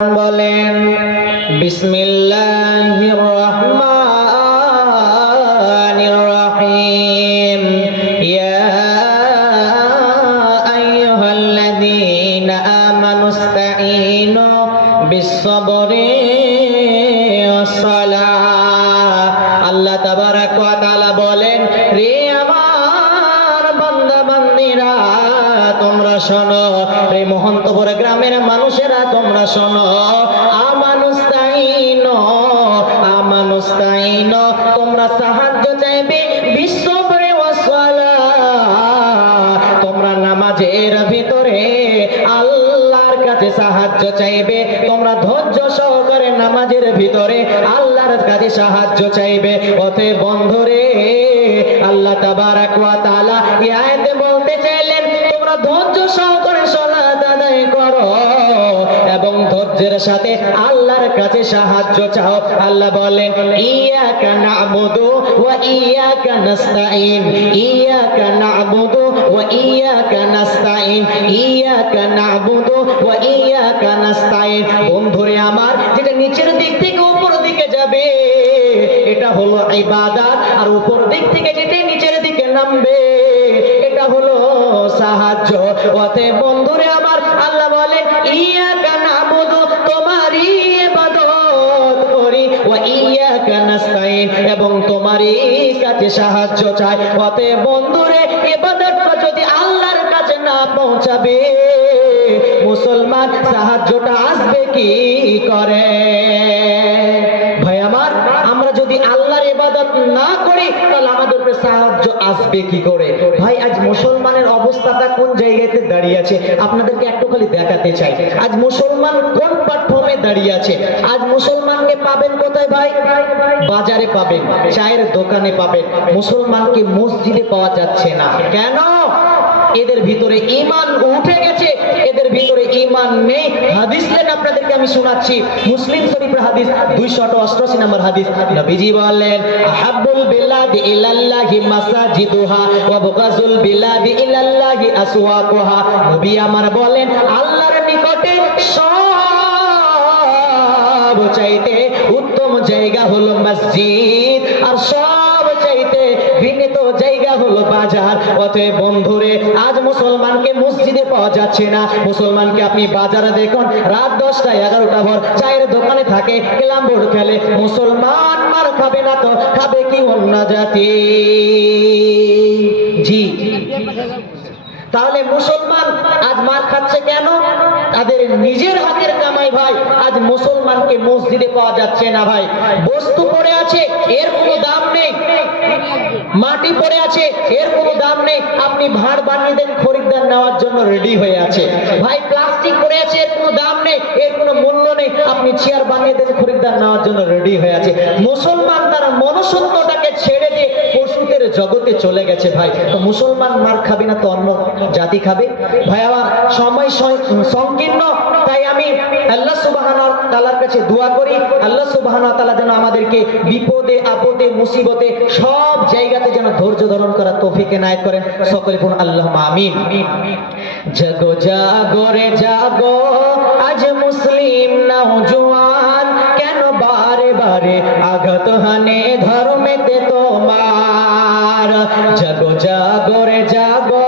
বলেন বিসমিল্লাহির রহমানির রহিম ইয়া আইয়ুহাল্লাযীনা আমানুস্তাঈনু বিস-সাবরি ওয়াস-সালাহ। আল্লাহ তাবারাক ওয়া তাআলা বলেন, রে আমার বান্দা বান্দীরা তোমরা শোনো, রে মোহন্তপুর গ্রামের মানুষেরা তোমরা শোনো, আমানুস্তাঈন তোমরা সাহায্য চাইবে বিস-সাবরি ওয়াস-সালাহ, তোমরা নামাজের ভিতরে আল্লাহর কাছে সাহায্য চাইবে, তোমরা ধৈর্য সহকারে নামাজের ভিতরে আল্লাহর কাছে সাহায্য চাইবে। ওতে বন্ধুরে আল্লাহ তাবারাক ওয়া তাআলা এই আয়াতে বলতে চাইলেন তোমরা ধৈর্য সহকারে সালাত আদায় করো এবং ধৈর্যের সাথে আল্লাহর কাছে সাহায্য চাও। আল্লাহ বলেন ইয়াকা না'বুদু ওয়া ইয়াকা নাস্তাঈন, ইয়াকা না'বুদু ওয়া ইয়াকা নাস্তাঈন, ইয়াকা না'বুদু ওয়া ইয়াকা নাস্তাঈন। বন্ধুরে আমার, যেটা নিচের দিক থেকে উপর দিকে যাবে এটা হলো ইবাদত, আর উপর দিক থেকে যেটা নিচের দিকে নামবে এটা হলো সাহায্য। ওতে বন্ধুরে আমার আল্লাহ বলে ইয়াকা না'বুদু তোমারই ইবাদত করি, ওয়া ইয়াকা নাস্তাঈন এবং তোমারই কাছে সাহায্য চাই। ওতে বন্ধুরে ইবাদতটা যদি আল্লাহর কাছে না পৌঁছাবে মুসলমান সাহায্যটা আসবে কি করে? ভাই আমার, আমরা যদি আল্লাহর ইবাদত না করি তাহলে আমাদের উপরে সাহায্য আসবে কি করে? ভাই আজ মুসলমানের অবস্থাটা কোন জায়গাতে দাঁড়িয়ে আছে আপনাদেরকে একটু খালি দেখাতে চাই। আজ মুসলমান কোন প্ল্যাটফর্মে দাঁড়িয়ে আছে? আজ মুসলমানকে পাবেন কোথায় ভাই? বাজারে পাবেন, চায়ের দোকানে পাবেন। মুসলমানকে মসজিদে পাওয়া যাচ্ছে না। কেন? এদের ভিতরে ঈমান উঠে গেছে, এদের ভিতরে ঈমান নেই। হাদিস লেন আপনাদেরকে আমি শোনাচ্ছি, মুসলিম শরীফের হাদিস 288 নম্বর হাদিস। নবীজি বলেন আহাব্বুল বিলাদি ইলাল্লাহি মাসাজিদুহা ওয়া বুগাজুল বিলাদি ইলাল্লাহি আসওয়াকুহা। নবী আমার বলেন আল্লাহর নিকটে সব চাইতে উত্তম জায়গা হলো মসজিদ, আর সব চাইতে ঘৃণিত জায়গা হলো বাজার। অতএব বন্ধুরে আজ মুসলমানকে মসজিদে পাওয়া যাচ্ছে না, মুসলমানকে আপনি বাজারে দেখুন রাত 10টা 11টা ভর চায়ের দোকানে থাকে, ক্যারাম বোর্ড খেলে। মুসলমান মার খাবে না তো খাবে কি অন্য জাতি? জি, তাহলে মুসলমান আজ মার খাচ্ছে কেন? তাদের নিজের হাতের কামাই ভাই। আজ মুসলমানকে মসজিদে পাওয়া যাচ্ছে না ভাই। বস্তু পড়ে আছে এর কোনো দাম নেই, মাটি পড়ে আছে এর কোনো দাম নেই, আপনি ভাঁড় বানিয়ে দেন খরিদ্দার নেওয়ার জন্য রেডি হয়ে আছে ভাই। প্লাস্টিক পড়ে আছে এর কোনো দাম নেই, এর কোনো মূল্য নেই, আপনি চেয়ার বানিয়ে দেন খরিদ্দার নেওয়ার জন্য রেডি হয়ে আছে। মুসলমান তার মনুষ্যত্বটাকে ছেড়ে দিয়ে পশুদের জগতে চলে গেছে ভাই। তো মুসলমান মার খাবে না তো অন্য জাতি খাবে? ভাই আমার সময় সংকীর্ণ, তাই আমি আল্লাহ সুবহানাহু ওয়া তাআলার কাছে দোয়া করি আল্লাহ সুবহানাহু ওয়া তাআলা যেন আমাদেরকে বিপদে আপদে মুসিবতে সব জায়গাতে যেন ধৈর্য ধারণ করার তৌফিক এনায়েত করেন। সকলে বলুন আল্লাহুম্মা আমিন। জাগো জাগো রে জাগো আজ মুসলিম নওজোয়ান, কেন বারে বারে আঘাত হানে ধর্মেতে তোমার? জাগো জাগো রে জাগো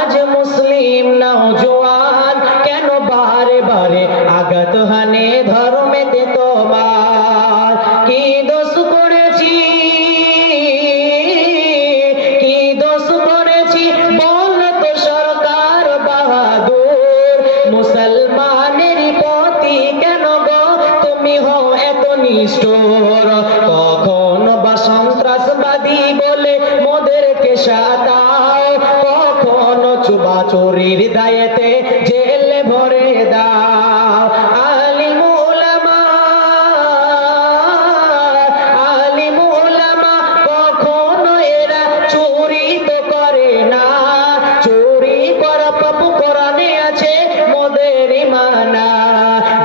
আজ মুসলিম নওজোয়ান, কেন বারে বারে আঘাত হানে ধর্মেতে তোমার? কি দোষ করেছি, কি দোষ করেছি বল তো সরকার বাহাদুর? মুসলমানের প্রতি কেন গো তুমি হও এত নিষ্ঠুর? কখন বা সন্ত্রাসবাদী বলে মোদেরকে সাতাও, কখন চুরি দায়েতে জেলে ভরে দাও। আলিম উলামা কখনো এরা চুরি তো করে না, চুরি করা পাপু কোরআনে আছে মোদেরই মানা।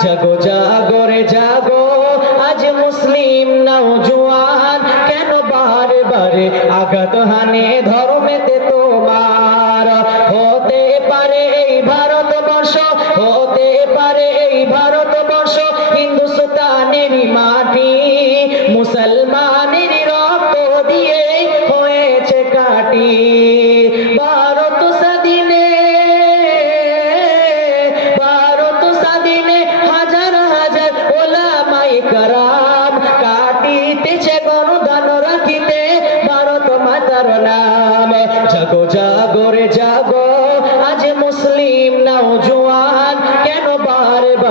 জাগো জাগো রে জাগো আজ মুসলিম নওজোয়ান, কেন বারে বারে আঘাত হানে ধর্মেতে তোমার? হতে পারে এই ভারতবর্ষ, হতে পারে এই ভারতবর্ষ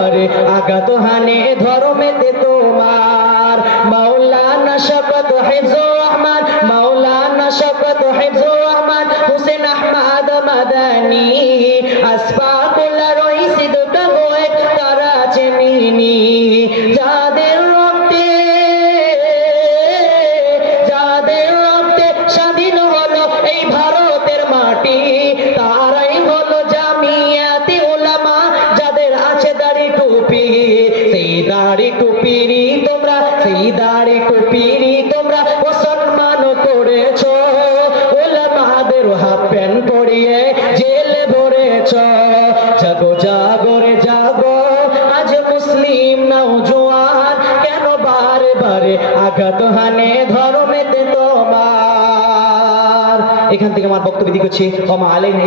বারে আঘাত হানে ধর্মেতে তোমার। মাওলানা শওকত হিফজুর রহমান, মাওলানা শওকত হিফজুর রহমান, হুসেন আহমদ মাদানী, আসফাকুল রইস দুগোয়ে তারা চেমিনি, যাদের রক্তে স্বাধীন হলো এই ভারতের মাটি, তারাই হলো জামিয়াতে উলামা, যাদের আছে দাড়ি টুপি। সেই দাড়ি টুপিরই তোমরা, সেই দাড়ি টুপিরই তোমরা অসম্মান করেছো, উলামাদের হাফ প্যান্ট পরিয়ে জেলে ভরেছ। জাগো জাগো রে জাগো, আজ মুসলিম নওজোয়ান, কেন বারে বারে আঘাত হানে ধর্মেতে তোমার। এখান থেকে আমার বক্তব্য দিকে হচ্ছে ওমা আলাইনা